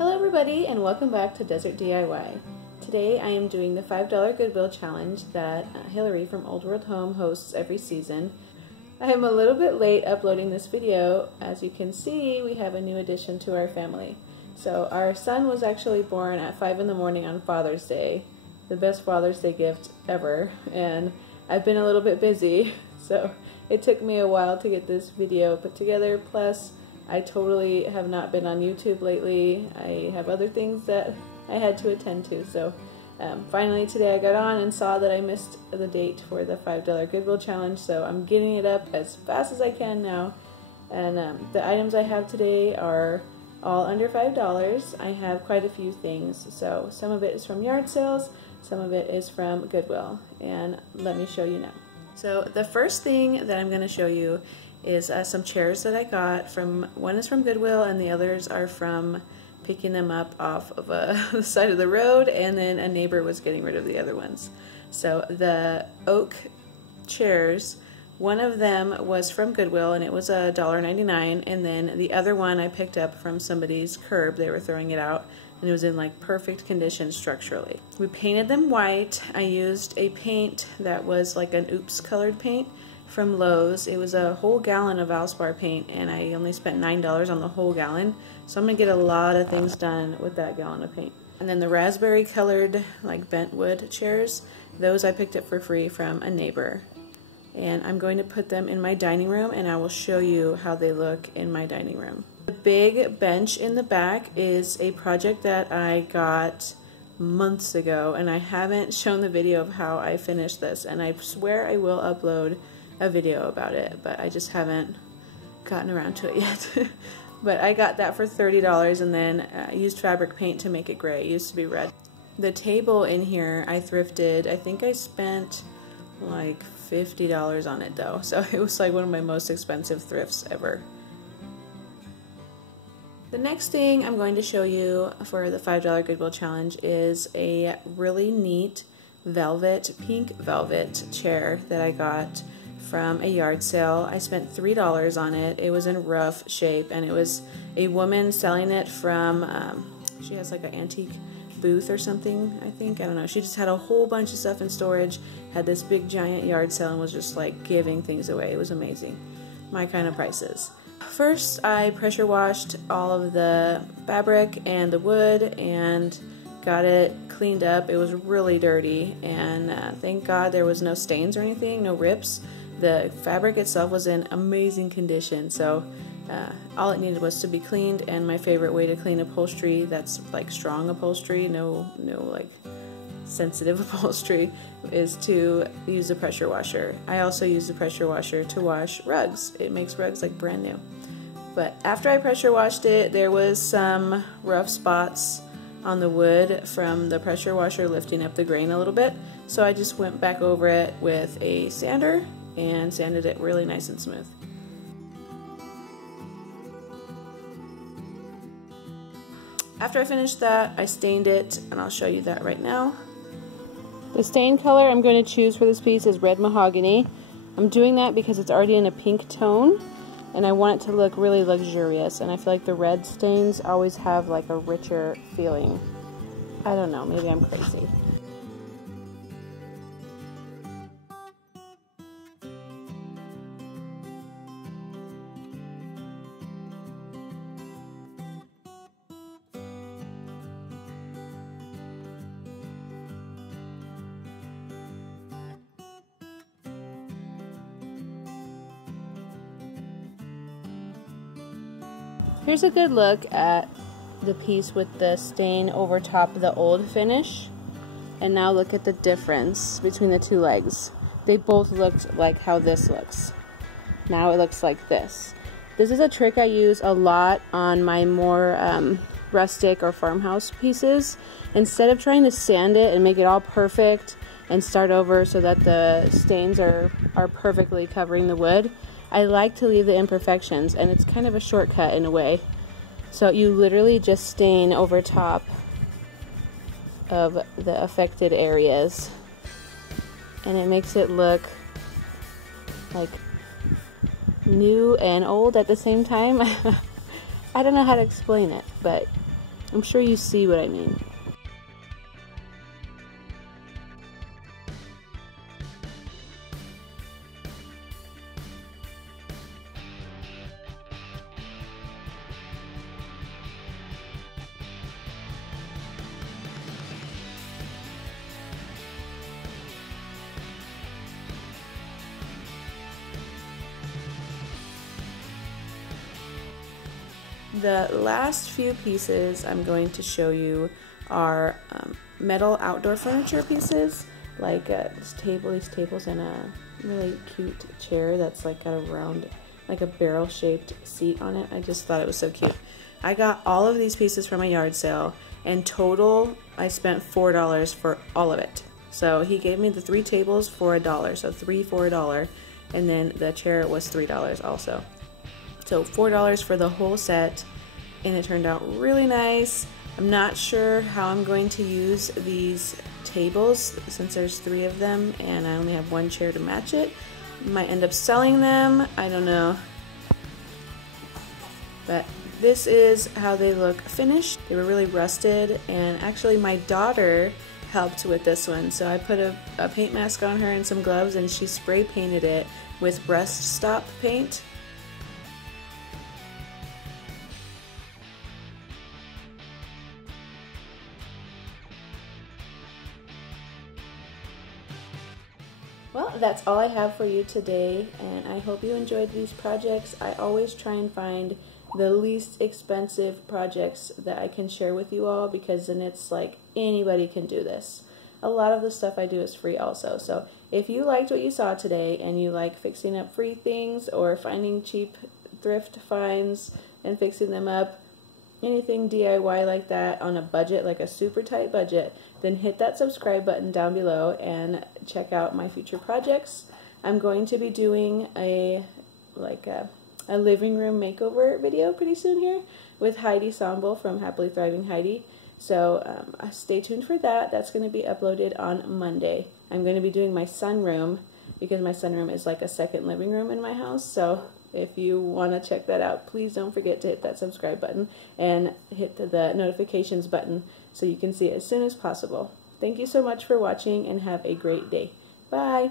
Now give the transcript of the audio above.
Hello everybody and welcome back to Desert DIY. Today I am doing the $5 Goodwill challenge that Hillary from Old World Home hosts every season. I am a little bit late uploading this video. As you can see, we have a new addition to our family. So our son was actually born at 5 in the morning on Father's Day, the best Father's Day gift ever, and I've been a little bit busy, so it took me a while to get this video put together. Plus I totally have not been on YouTube lately. I have other things that I had to attend to. So finally today I got on and saw that I missed the date for the $5 Goodwill challenge. So I'm getting it up as fast as I can now. And the items I have today are all under $5. I have quite a few things. So some of it is from yard sales, some of it is from Goodwill. And let me show you now. So the first thing that I'm going to show you is some chairs that I got from, one is from Goodwill and the others are from picking them up off of the side of the road, and then a neighbor was getting rid of the other ones. So the oak chairs, one of them was from Goodwill and it was $1.99, and then the other one I picked up from somebody's curb. They were throwing it out and it was in like perfect condition structurally. We painted them white. I used a paint that was like an oops colored paint from Lowe's. It was a whole gallon of Valspar paint and I only spent $9 on the whole gallon. So I'm gonna get a lot of things done with that gallon of paint. And then the raspberry colored like bent wood chairs, those I picked up for free from a neighbor. And I'm going to put them in my dining room and I will show you how they look in my dining room. The big bench in the back is a project that I got months ago and I haven't shown the video of how I finished this, and I swear I will upload a video about it, but I just haven't gotten around to it yet. But I got that for $30 and then I used fabric paint to make it gray. It used to be red. The table in here I thrifted. I think I spent like $50 on it though, so it was like one of my most expensive thrifts ever. The next thing I'm going to show you for the $5 Goodwill challenge is a really neat velvet, pink velvet chair that I got from a yard sale. I spent $3 on it. It was in rough shape and it was a woman selling it from, she has like an antique booth or something, I think. I don't know. She just had a whole bunch of stuff in storage, had this big giant yard sale and was just like giving things away. It was amazing. My kind of prices. First, I pressure washed all of the fabric and the wood and got it cleaned up. It was really dirty and thank God there was no stains or anything, no rips. The fabric itself was in amazing condition, so all it needed was to be cleaned. And my favorite way to clean upholstery that's like strong upholstery, no like sensitive upholstery, is to use a pressure washer. I also use the pressure washer to wash rugs. It makes rugs like brand new. But after I pressure washed it, there was some rough spots on the wood from the pressure washer lifting up the grain a little bit, so I just went back over it with a sander and sanded it really nice and smooth. After I finished that, I stained it, and I'll show you that right now. The stain color I'm going to choose for this piece is red mahogany. I'm doing that because it's already in a pink tone and I want it to look really luxurious, and I feel like the red stains always have like a richer feeling. I don't know, maybe I'm crazy. Here's a good look at the piece with the stain over top of the old finish. And now look at the difference between the two legs. They both looked like how this looks. Now it looks like this. This is a trick I use a lot on my more rustic or farmhouse pieces. Instead of trying to sand it and make it all perfect and start over so that the stains are perfectly covering the wood, I like to leave the imperfections, and it's kind of a shortcut in a way. So you literally just stain over top of the affected areas, and it makes it look like new and old at the same time. I don't know how to explain it, but I'm sure you see what I mean. The last few pieces I'm going to show you are metal outdoor furniture pieces, like these tables, and a really cute chair that's like got a round, like a barrel-shaped seat on it. I just thought it was so cute. I got all of these pieces from a yard sale, and total I spent $4 for all of it. So he gave me the 3 tables for $1, so 3 for $1, and then the chair was $3 also. So $4 for the whole set, and it turned out really nice. I'm not sure how I'm going to use these tables since there's 3 of them and I only have 1 chair to match it. Might end up selling them, I don't know. But this is how they look finished. They were really rusted, and actually my daughter helped with this one. So I put a paint mask on her and some gloves, and she spray painted it with Rust Stop paint. Well, that's all I have for you today, and I hope you enjoyed these projects. I always try and find the least expensive projects that I can share with you all, because then it's like anybody can do this. A lot of the stuff I do is free also, so if you liked what you saw today and you like fixing up free things or finding cheap thrift finds and fixing them up, anything DIY like that on a budget, like a super tight budget, then hit that subscribe button down below and check out my future projects. I'm going to be doing a living room makeover video pretty soon here with Heidi Samble from Happily Thriving Heidi. So stay tuned for that. That's going to be uploaded on Monday. I'm going to be doing my sunroom, because my sunroom is like a second living room in my house. So if you want to check that out, please don't forget to hit that subscribe button and hit the notifications button so you can see it as soon as possible. Thank you so much for watching, and have a great day. Bye!